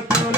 Let's go.